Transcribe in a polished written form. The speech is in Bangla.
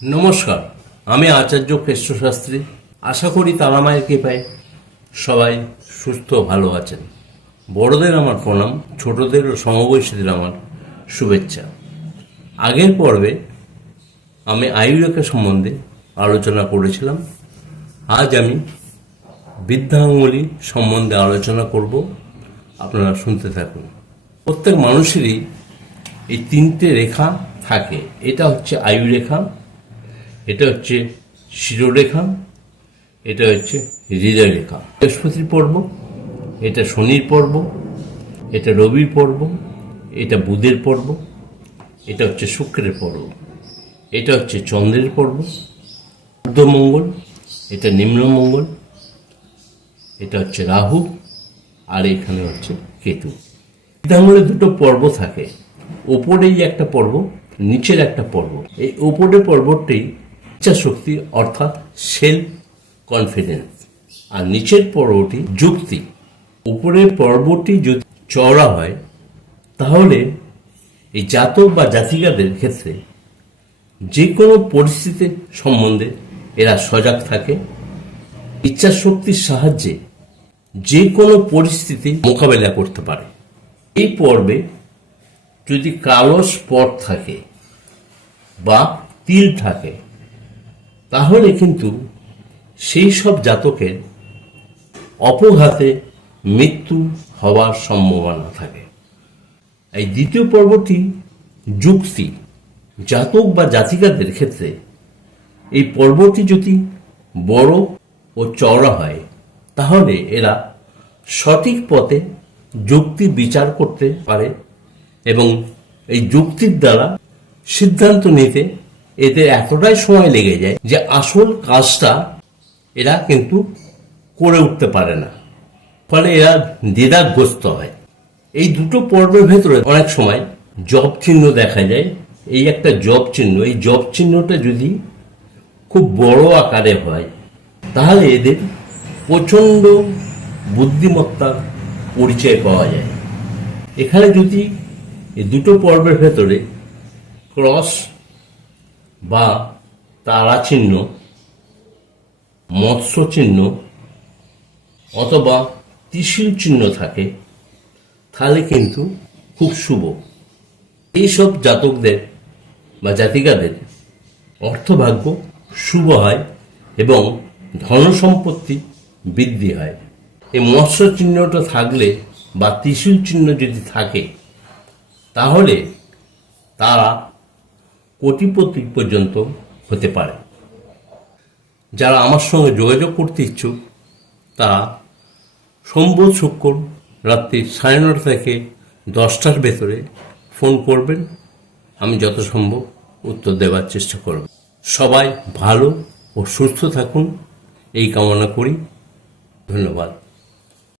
নমস্কার, আমি আচার্য কেষ্ট শাস্ত্রী। আশা করি তারা মায়ের কৃপায় সবাই সুস্থ ভালো আছেন। বড়দের আমার প্রণাম, ছোটদের ও সমবয়সীদের আমার শুভেচ্ছা। আগের পর্বে আমি আয়ুর্বেদ সম্বন্ধে আলোচনা করেছিলাম। আজ আমি বৃদ্ধাঙ্গুলি সম্বন্ধে আলোচনা করব, আপনারা শুনতে থাকুন। প্রত্যেক মানুষেরই এই তিনটে রেখা থাকে। এটা হচ্ছে আয়ুরেখা, এটা হচ্ছে শিরোরেখা, এটা হচ্ছে হৃদয় রেখা। বৃহস্পতির পর্ব, এটা শনির পর্ব, এটা রবির পর্ব, এটা বুধের পর্ব, এটা হচ্ছে শুক্রের পর্ব, এটা হচ্ছে চন্দ্রের পর্ব, ঊর্ধ্বমঙ্গল, এটা নিম্নমঙ্গল, এটা হচ্ছে রাহু, আর এখানে হচ্ছে কেতু। বৃদ্ধাঙ্গুলে দুটো পর্ব থাকে, ওপরেই একটা পর্ব, নিচের একটা পর্ব। এই ওপরের পর্বটি ইচ্ছা শক্তি অর্থাৎ সেলফ কনফিডেন্স, আর নিচের পর্বটি যুক্তি। উপরের পর্বটি যদি চওড়া হয় তাহলে এই জাতক বা জাতিকাদের ক্ষেত্রে যে কোনো পরিস্থিতির সম্বন্ধে এরা সজাগ থাকে। ইচ্ছা শক্তির সাহায্যে যে কোনো পরিস্থিতি মোকাবেলা করতে পারে। এই পর্বে যদি কালো স্পট থাকে বা তিল থাকে তাহলে কিন্তু সেই সব জাতকের অপঘাতে মৃত্যু হওয়ার সম্ভাবনা থাকে। এই দ্বিতীয় পর্বটি যুক্তি। জাতক বা জাতিকাদের ক্ষেত্রে এই পর্বটি যদি বড় ও চওড়া হয় তাহলে এরা সঠিক পথে যুক্তি বিচার করতে পারে এবং এই যুক্তির দ্বারা সিদ্ধান্ত নিতে এদের এতটাই সময় লেগে যায় যে আসল কাজটা এরা কিন্তু করে উঠতে পারে না, ফলে এরা দ্বিধাগ্রস্ত হয়। এই দুটো পর্বের ভেতরে অনেক সময় জব চিহ্ন দেখা যায়। এই একটা জব চিহ্ন, এই জব চিহ্নটা যদি খুব বড় আকারে হয় তাহলে এদের প্রচণ্ড বুদ্ধিমত্তার পরিচয় পাওয়া যায়। এখানে যদি এই দুটো পর্বের ভেতরে ক্রস বা তারা চিহ্ন, মৎস্য চিহ্ন অথবা ত্রিশূল চিহ্ন থাকে তাহলে কিন্তু খুব শুভ। এইসব জাতকদের বা জাতিকাদের অর্থভাগ্য শুভ হয় এবং ধনসম্পত্তি বৃদ্ধি হয়। এই মৎস্য চিহ্নটা থাকলে বা ত্রিশূল চিহ্ন যদি থাকে তাহলে তারা কোটিপতি পর্যন্ত হতে পারে। যারা আমার সঙ্গে যোগাযোগ করতে ইচ্ছুক তারা সোম বুধ শুক্র রাত্রি 9:30 থেকে 10টার ভেতরে ফোন করবেন, আমি যত সম্ভব উত্তর দেওয়ার চেষ্টা করব। সবাই ভালো ও সুস্থ থাকুন এই কামনা করি। ধন্যবাদ।